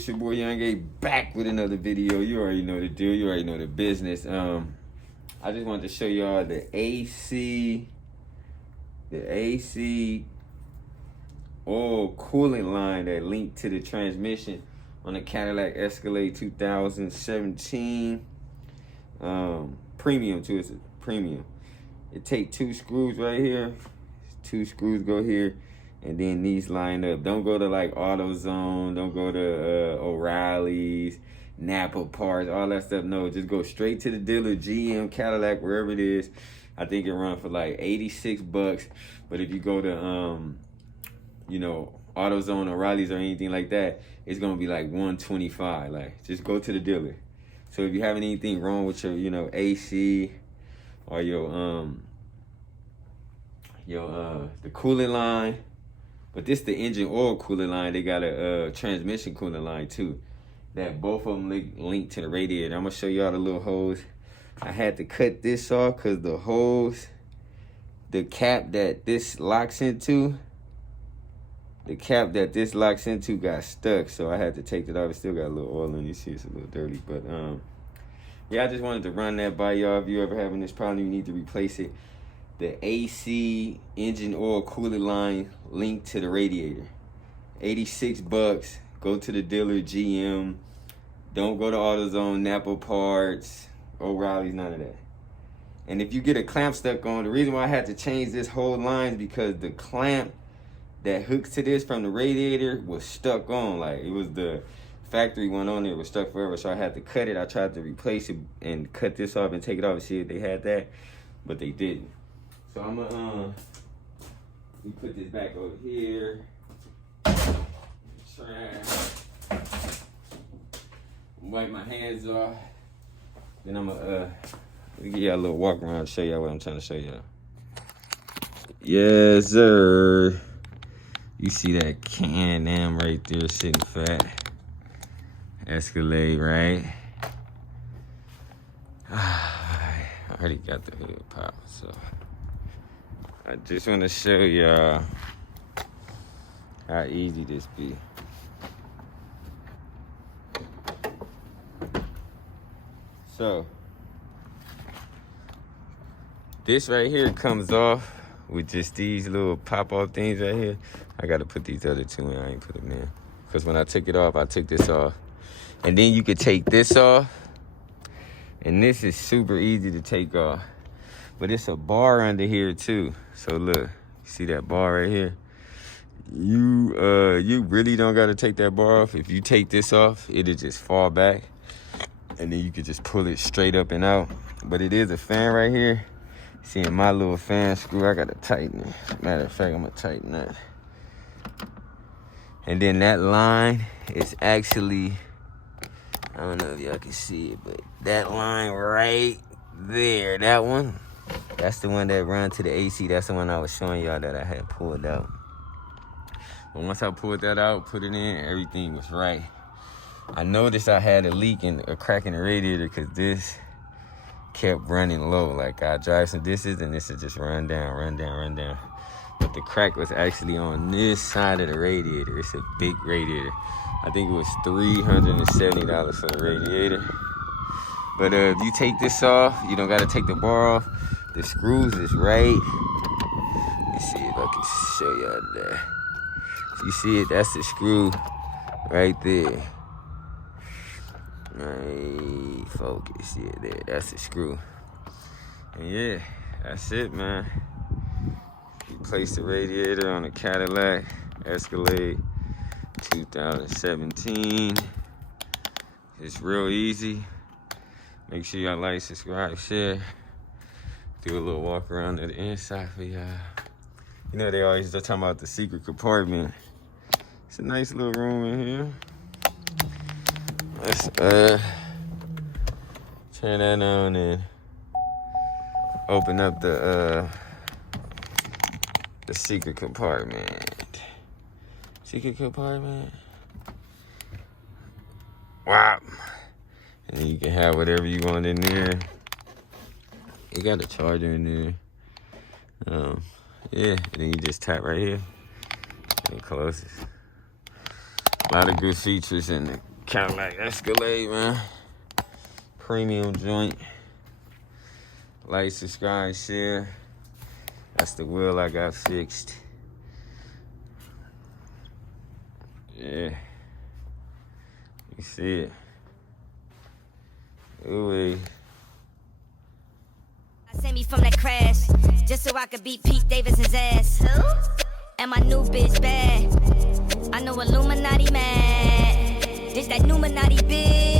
It's your boy Young A back with another video. You already know the deal. You already know the business. I just wanted to show y'all the AC oil coolant line that linked to the transmission on the Cadillac Escalate 2017. Premium too. It's a premium. It take 2 screws right here. 2 screws go here. And then these line up. Don't go to like AutoZone. Don't go to O'Reilly's, Napa parts, all that stuff. No, just go straight to the dealer, GM, Cadillac, wherever it is. I think it runs for like 86 bucks. But if you go to, AutoZone, O'Reilly's, or anything like that, it's gonna be like 125. Like, just go to the dealer. So if you have anything wrong with your, AC or the coolant line. But this the engine oil coolant line. They got a transmission coolant line too. That both of them link to the radiator. I'm gonna show y'all the little hose. I had to cut this off because the hose, the cap that this locks into, got stuck. So I had to take it off. It still got a little oil in it. You see it's a little dirty. But yeah, I just wanted to run that by y'all. If you ever having this problem, you need to replace it. The AC engine oil coolant line linked to the radiator. 86 bucks. Go to the dealer, GM. Don't go to AutoZone, Napa parts, O'Reilly's, none of that. And if you get a clamp stuck on, the reason why I had to change this whole line is because the clamp that hooks to this from the radiator was stuck on. Like, it was the factory one on there, was stuck forever. So I had to cut it. I tried to replace it and cut this off and take it off and see if they had that, but they didn't. So I'm gonna we put this back over here. Wipe my hands off. Then I'm gonna give y'all a little walk around, show y'all what I'm trying to show y'all. Yes, sir. You see that Can-Am right there sitting fat. Escalate, right? I already got the hood pop, so I just want to show y'all how easy this be. So this right here comes off with just these little pop-off things right here. I got to put these other two in. I ain't put them in. Because when I took it off, I took this off. And then you could take this off. And this is super easy to take off. But it's a bar under here too. So look, see that bar right here? You really don't gotta take that bar off. If you take this off, it'll just fall back. And then you can just pull it straight up and out. But it is a fan right here. Seeing my little fan screw, I gotta tighten it. Matter of fact, I'm gonna tighten that. And then that line is actually, I don't know if y'all can see it, but that line right there, that one, that's the one that runs to the AC. That's the one I was showing y'all that I had pulled out. But once I pulled that out, put it in, everything was right. I noticed I had a leak and a crack in the radiator because this kept running low. Like, I drive some distance and this would just run down. But the crack was actually on this side of the radiator. It's a big radiator. I think it was $370 for the radiator. But if you take this off, you don't gotta take the bar off. The screws is right. Let me see if I can show y'all that. You see it? That's the screw right there. Right, focus, yeah, there. That's the screw. And yeah, that's it, man. Replace the radiator on a Cadillac Escalate 2017. It's real easy. Make sure y'all like, subscribe, share. Do a little walk around to the inside for y'all. You know they always talking about the secret compartment. It's a nice little room in here. Let's turn that on and open up the secret compartment. Secret compartment. Wow. And then you can have whatever you want in there. You got a charger in there. Yeah, and then you just tap right here and it closes. A lot of good features in the Cadillac Escalate, man. Premium joint. Like, subscribe, share. That's the wheel I got fixed. Yeah. You see it. Ooh. Send me from that crash, just so I could beat Pete Davidson's ass. Who? And my new bitch bad. I know Illuminati mad. This that Illuminati bitch.